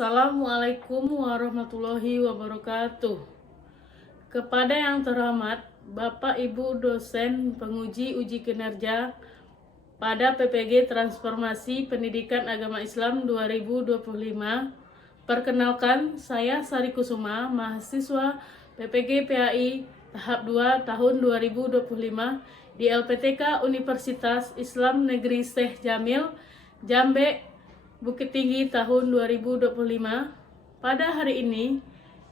Assalamualaikum warahmatullahi wabarakatuh. Kepada yang terhormat Bapak Ibu dosen penguji uji kinerja pada PPG Transformasi Pendidikan Agama Islam 2025, perkenalkan saya Sari Kusuma, mahasiswa PPG PAI tahap 2 tahun 2025 di LPTK Universitas Islam Negeri Syekh Jamil, Jambe, Bukit Tinggi tahun 2025. Pada hari ini,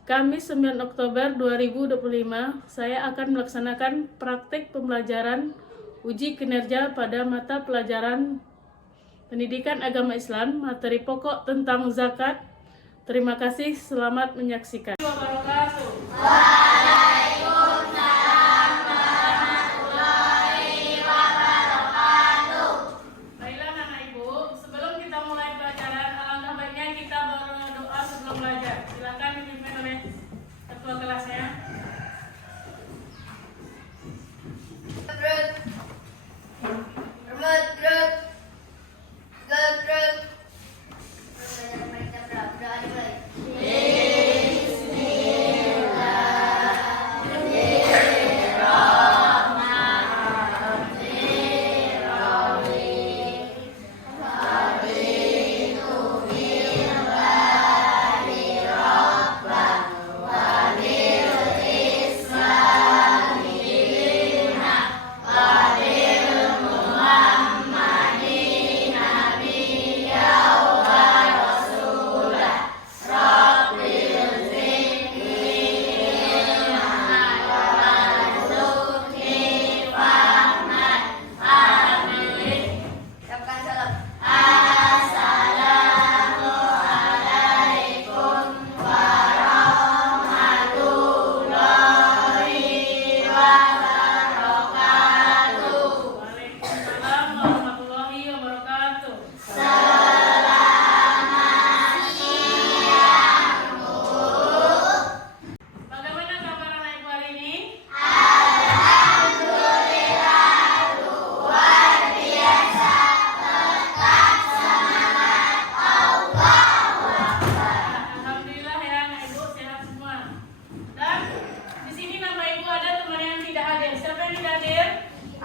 Kamis 9 Oktober 2025, saya akan melaksanakan praktek pembelajaran uji kinerja pada mata pelajaran Pendidikan Agama Islam, materi pokok tentang zakat. Terima kasih, selamat menyaksikan. Silakan dipimpin oleh ketua kelasnya.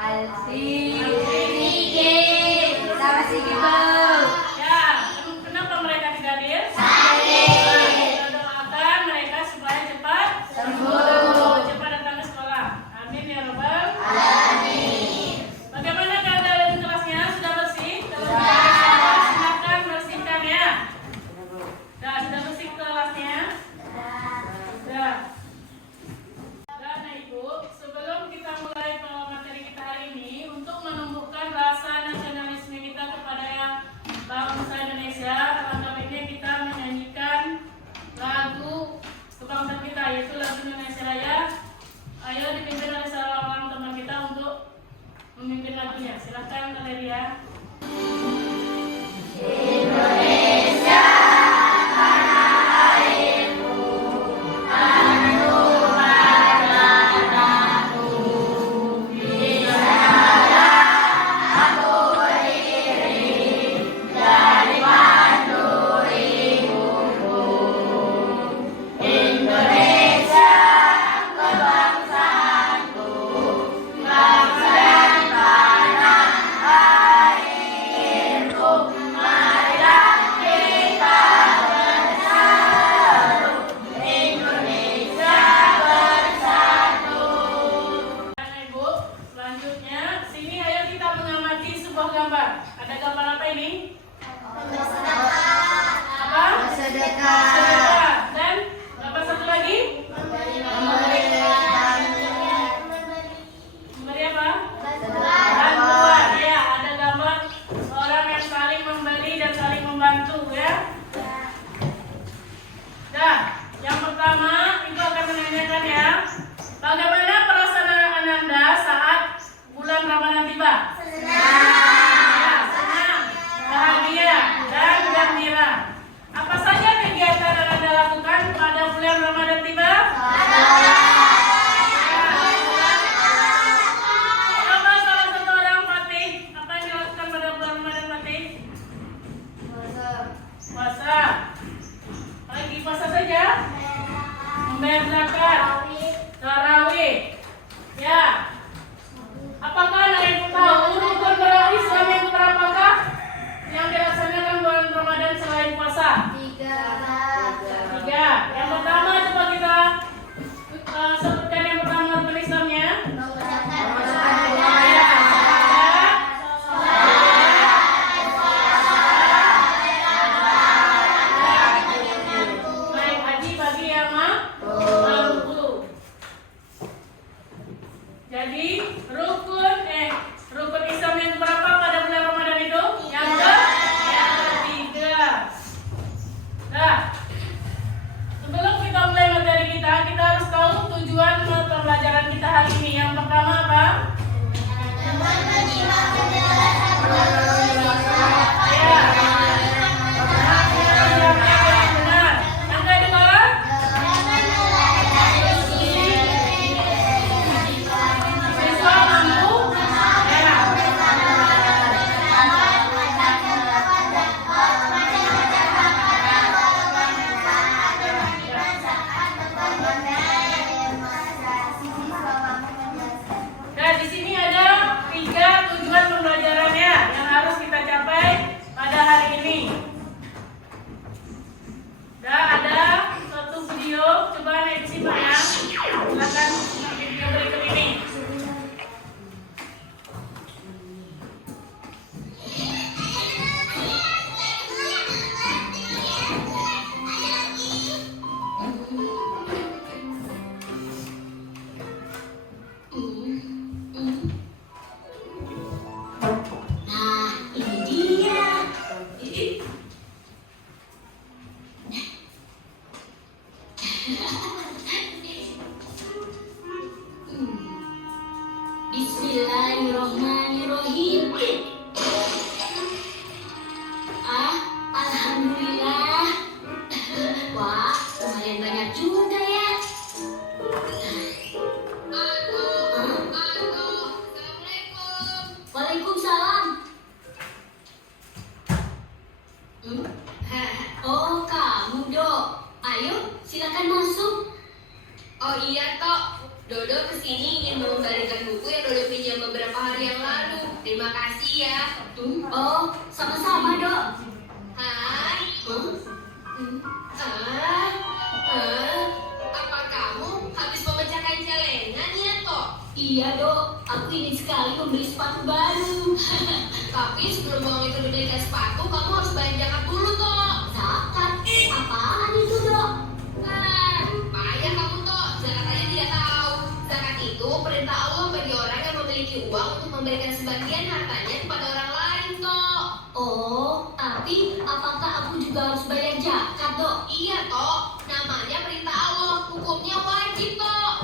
Alfi, sama si Gibel. silakan masuk. Oh iya, Tok. Dodo kesini ingin mengembalikan buku yang Dodo pinjam beberapa hari yang lalu. Terima kasih ya. Oh, sama-sama, Dok. Hai. Apa kamu habis memecahkan celengan ya, Tok? Iya, Dok. Aku ingin sekali membeli sepatu baru. Tapi sebelum uang itu dibelikan sepatu, kamu harus bayar zakat dulu, Tok. Zakat? Apaan itu, Dok? Payah kamu, Tok. Zakat aja tidak tahu. Zakat itu perintah Allah bagi orang yang memiliki uang untuk memberikan sebagian hartanya kepada orang lain, Tok. Oh, tapi apakah aku juga harus bayar zakat, Dok? Iya, Tok. Namanya perintah Allah. Hukumnya wajib, Tok.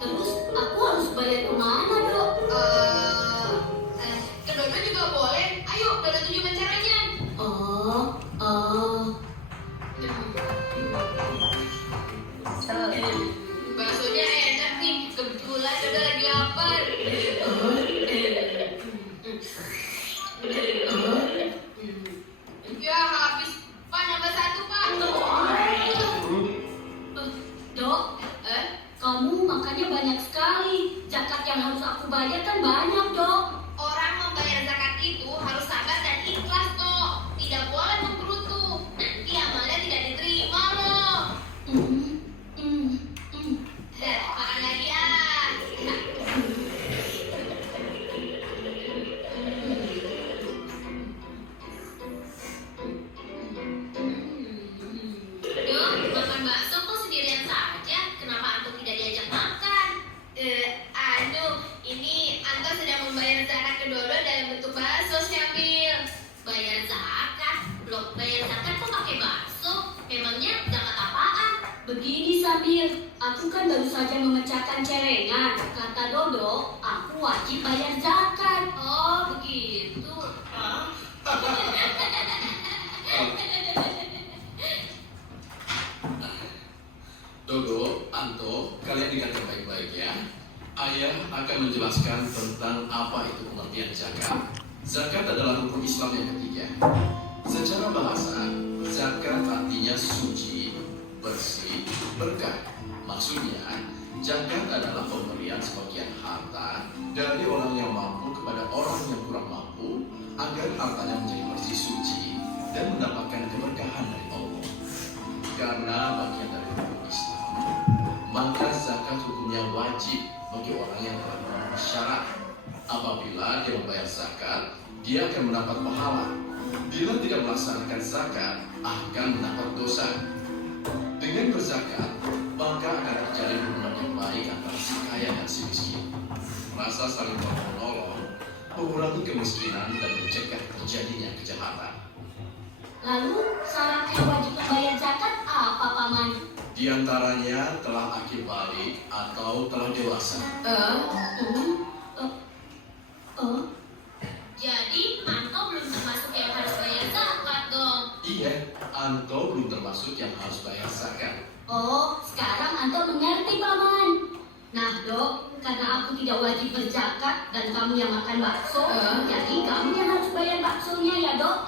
Terus aku harus bayar kemana, Dok? Ke Dodo juga boleh. Ayo, Dodo tunjukkan caranya. Baksonya enak nih. Kebetulan Dodo lagi lapar. Ya, habis. Pak, nambah satu, Pak. Dok, kamu makannya banyak sekali. Zakat yang harus aku bayar kan banyak, Dok. Orang membayar zakat itu harus sabar dan ikhlas, Tok. Tidak boleh menggerutu. Nanti amalnya tidak diterima loh. Makan lagi ah. Dok, makan bakso kok sendirian saja? Kenapa Antum tidak diajak makan? Ini Anto sedang membayar zakat ke Dodo dalam bentuk bakso, Syamil. Bayar zakat? Loh, bayar zakat kok pakai bakso? Memangnya zakat apaan? Begini, Samir. Aku kan baru saja memecahkan celengan. Kata Dodo, aku wajib bayar zakat. Oh, begitu. Dodo, Anto, kalian dengarkan baik-baik ya. Ayah akan menjelaskan tentang apa itu pengertian zakat. Zakat adalah rukun Islam yang ketiga. Secara bahasa, zakat artinya suci, bersih, berkah. Maksudnya, zakat adalah pemberian sebagian harta dari orang yang mampu kepada orang yang kurang mampu agar hartanya menjadi bersih suci dan mendapatkan keberkahan dari Allah. Karena bagian dari rukun Islam, maka zakat hukumnya wajib bagi orang yang telah memenuhi syarat. Apabila dia membayar zakat, dia akan mendapat pahala. Bila tidak melaksanakan zakat, akan mendapat dosa. Dengan berzakat, maka akan terjalin hubungan yang baik antara si kaya dan si miskin. Rasa saling tolong-menolong, mengurangi kemiskinan dan mencegah terjadinya kejahatan. Lalu, syarat yang wajib membayar zakat apa, Paman? Di antaranya telah akil balik atau telah dewasa. Jadi, Anto belum termasuk yang harus bayar zakat dong. Iya, Anto belum termasuk yang harus bayar zakat. Oh, sekarang Anto mengerti, Paman. Nah, Dok, karena aku tidak wajib berzakat dan kamu yang makan bakso, jadi kamu yang harus bayar baksonya ya, Dok.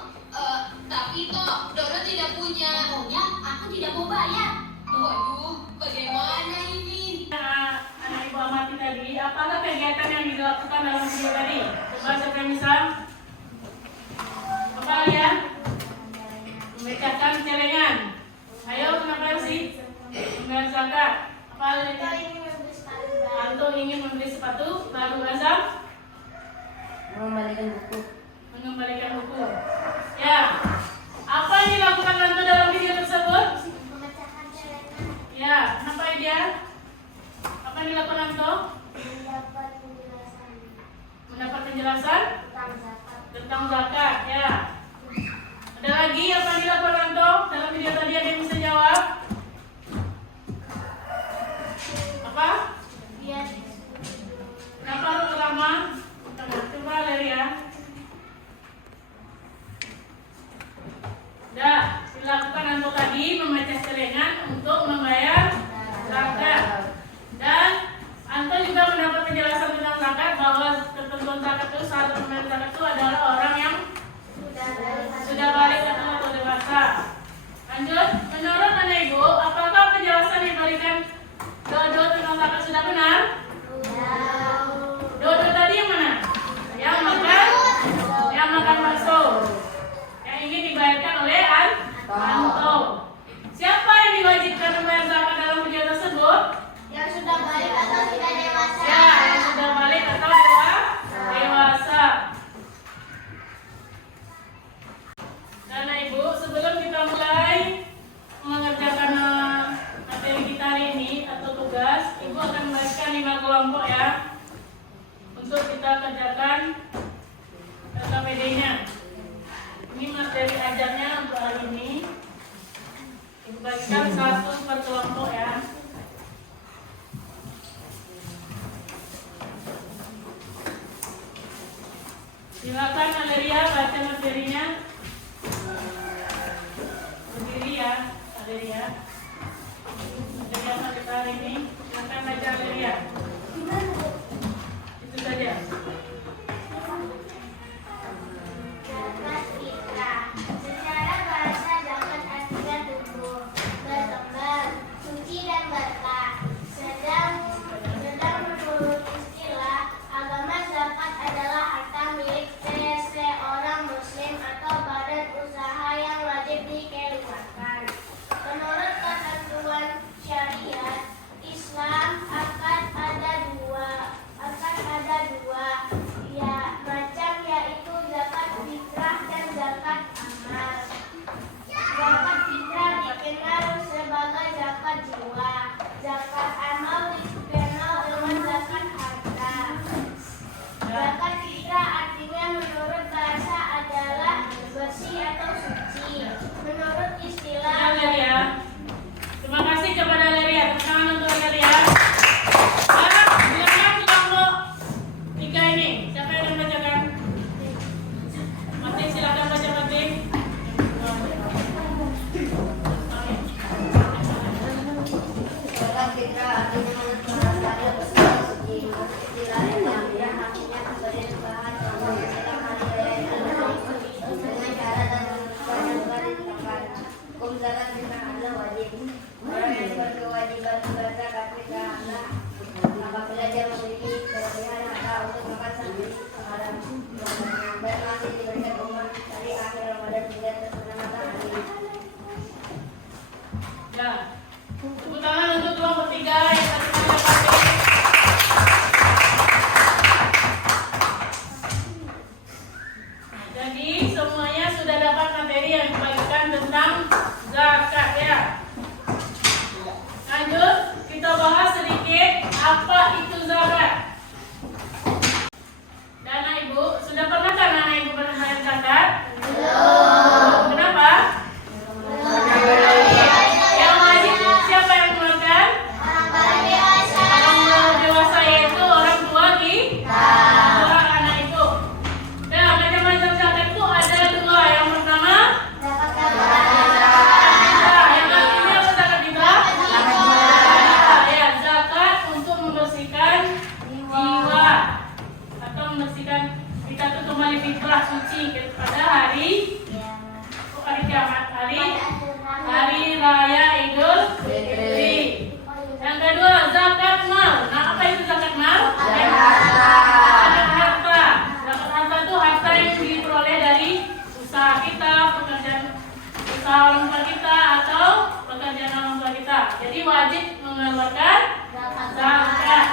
Tapi Tok, Dodo tidak punya. Pokoknya aku tidak mau bayar. Waduh, bagaimana ini? Anak Ibu amati tadi, apakah kegiatan yang dilakukan dalam video tadi? Coba siapa yang bisa? Apa kalian? Memecahkan celengan. Ayo, kenapa sih? Membayar zakat. Apa kalian? Anto ingin membeli sepatu, lalu Azam Mengembalikan buku. mengembalikan buku. Ya, apa yang dilakukan Anto dalam video tersebut? Memecahkan celengan. Ya, kenapa dia? Apa yang dilakukan Anto? Mendapat penjelasan Mendapat penjelasan tentang zakat. tentang zakat. Ya. Ada lagi apa yang dilakukan Anto dalam video tadi? Ada yang bisa jawab? Apa? Dia Kenapa harus lama? Coba Leria. Dah, dilakukan Anto tadi memecah celengan untuk membayar zakat. Dan Anto juga mendapat penjelasan tentang zakat bahwa ketentuan zakat itu saat membayar zakat itu ada Apa sudah benar? Dodo tadi yang mana? Yang makan bakso. Yang ingin dibayarkan oleh Anto. Siapa yang diwajibkan membayar zakat dalam video tersebut? Yang sudah balik atau sudah dewasa. Ya, yang sudah balik atau dewasa. Dan Ibu, sebelum kita mulai mengerjakan materi kita hari ini atau tugas, Ibu akan membagikan 5 kelompok ya untuk kita kerjakan KPD-nya. Ini materi ajarnya untuk hari ini. Ibu bagikan 1 per kelompok ya. Silakan Aleria baca materinya. Berdiri ya, Aleria. Materi apa kita hari ini? Silakan baca Aleria. Itu saja. Zakat fitrah. Secara bahasa zakat artinya tumbuh, berkembang, suci dan berkah. Sedang menurut istilah agama, zakat adalah harta milik seseorang muslim atau badan usaha yang wajib dikeluarkan. Menurut ketentuan syariat Islam akan ada dua ya macam, yaitu zakat fitrah dan zakat amal. Zakat fitrah dikenal sebagai zakat jiwa. Zakat amal dikenal dengan zakat harta. Zakat fitrah artinya menurut bahasa adalah bersih atau suci. Menurut istilah Aleria. Terima kasih kepada Aleria. Tepuk tangan untuk Aleria. Silakan kelompok 3 ini. Siapa yang akan bacakan? Mati, silakan baca Mati. zakat fitrah artinya menurut bahasa adalah bersih atau suci. Istilah yang artinya sebagai bahan untuk menjelang hari raya Idul Fitri dengan cara dan menentukan tindakan. Hukum zakat fitrah adalah wajib. Orang yang berkewajiban membayar zakat fitrah adalah apabila dia memiliki kelebihan harta untuk makan sehari semalam dan masih diberikan umur dari akhir Ramadan hingga terbenam matahari. Ya. Tepuk tangan untuk kelompok 3 yang tadi baca Mati. Jadi semuanya sudah dapat materi yang dibagikan tentang zakat ya. Lanjut, kita bahas sedikit apa itu zakat. Dan anak Ibu, sudah pernah kan anak Ibu membayar zakat? Belum. Kenapa? Yang wajib siapa yang mengeluarkan? Orang dewasa, yaitu orang tua kita. Anak Ibu. Nah, macam-macam zakat itu ada 2. Yang pertama, yang artinya apa zakat kita? Ya, zakat untuk membersihkan jiwa atau membersihkan kita itu kembali fitrah suci pada hari kiamat, hari raya Idul Fitri. Yang kedua, zakat mal. Nah, apa itu zakat mal? Zakat harta. Zakat harta itu harta yang diperoleh dari usaha kita, pekerjaan usaha orang tua kita atau pekerjaan orang tua kita. Jadi wajib mengeluarkan zakat.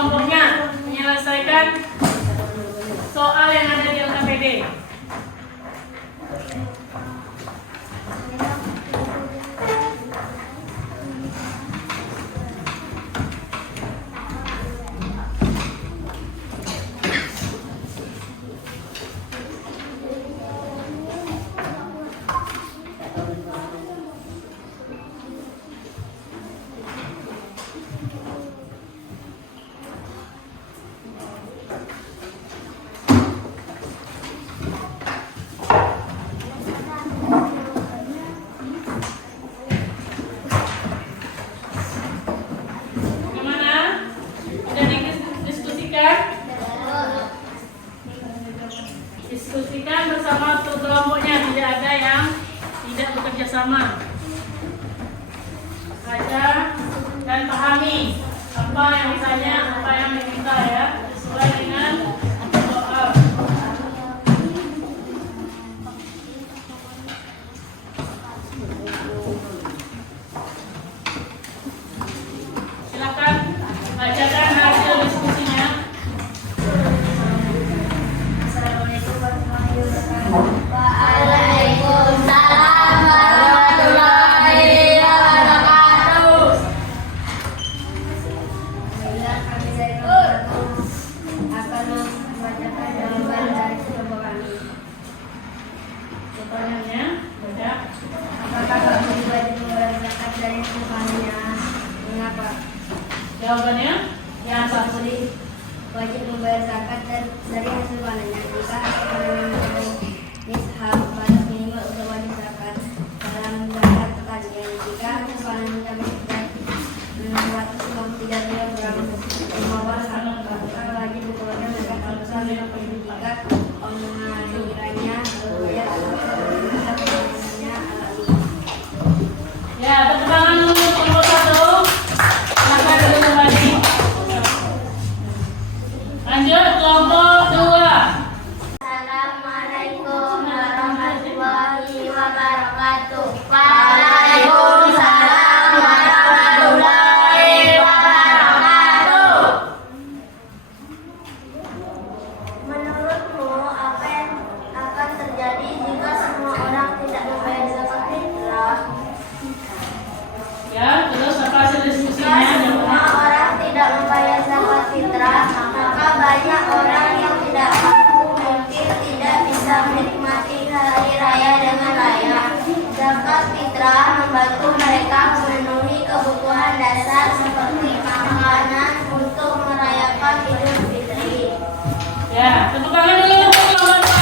kelompoknya menyelesaikan soal yang ada di LKPD. Diskusikan bersama kelompoknya, tidak ada yang tidak bekerja sama. Baca dan pahami apa yang ditanya, apa yang diminta ya, sesuai dengan soal. Silakan bacakan hasil diskusinya. Waalaikumsalam warahmatullahi wabarakatuh. Akan membacakan jawaban dari kelompok kami. Pertanyaannya, baca. Apakah kamu wajib membayar zakat dari hasilnya? Mengapa? Jawabannya, yang Apa boleh wajib membayar zakat dari hasil panennya? Jika hasil panen mencapai nishab, pada minimal untuk wajib zakat dalam zakat pertanian. Jika hasil panen mencapai 653 kg di bawah maka wajib dikeluarkan zakat sebesar 50.000 jika pengirirannya berbayar atau bisa penanganannya alami. ya, tepuk tangan dulu kelompok 1. Silakan dulu kembali. Lanjut kelompok 2. Assalamualaikum warahmatullahi wabarakatuh. Waalaikumsalam warahmatullahi wabarakatuh. Menurutmu apa yang akan terjadi jika semua orang tidak membayar zakat fitrah? Ya, terus apa hasil diskusinya? Jika semua orang tidak membayar zakat fitrah, maka banyak orang yang tidak mampu mungkin tidak bisa menikmati hari raya dengan layak. Zakat fitrah membantu mereka memenuhi kebutuhan dasar seperti makanan untuk merayakan Idul Fitri. Ya, tepuk tangan dulu untuk kelompok 2.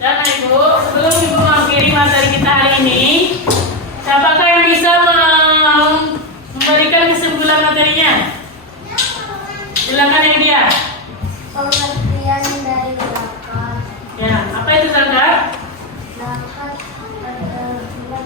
Dan Ibu, sebelum Ibu mengakhiri materi kita hari ini, siapakah yang bisa memberikan kesimpulan materinya? Silakan yang dia. Pengertian dari zakat. Ya, apa itu zakat? Zakat adalah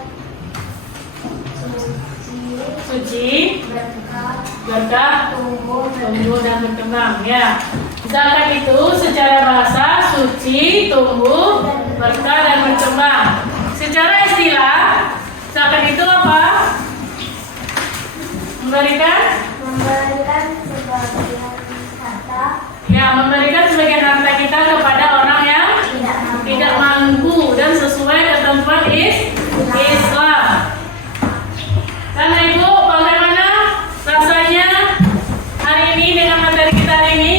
Suci, berkah, berkah, tumbuh, tumbuh dan berkembang. Ya, zakat itu secara bahasa suci, tumbuh, berkah dan berkembang. Secara istilah, zakat itu apa? Memberikan? memberikan sebagian harta Ya, memberikan sebagian harta kita kepada orang yang tidak mampu dan sesuai ketentuan Islam. Karena Ibu, bagaimana rasanya hari ini dengan materi kita hari ini?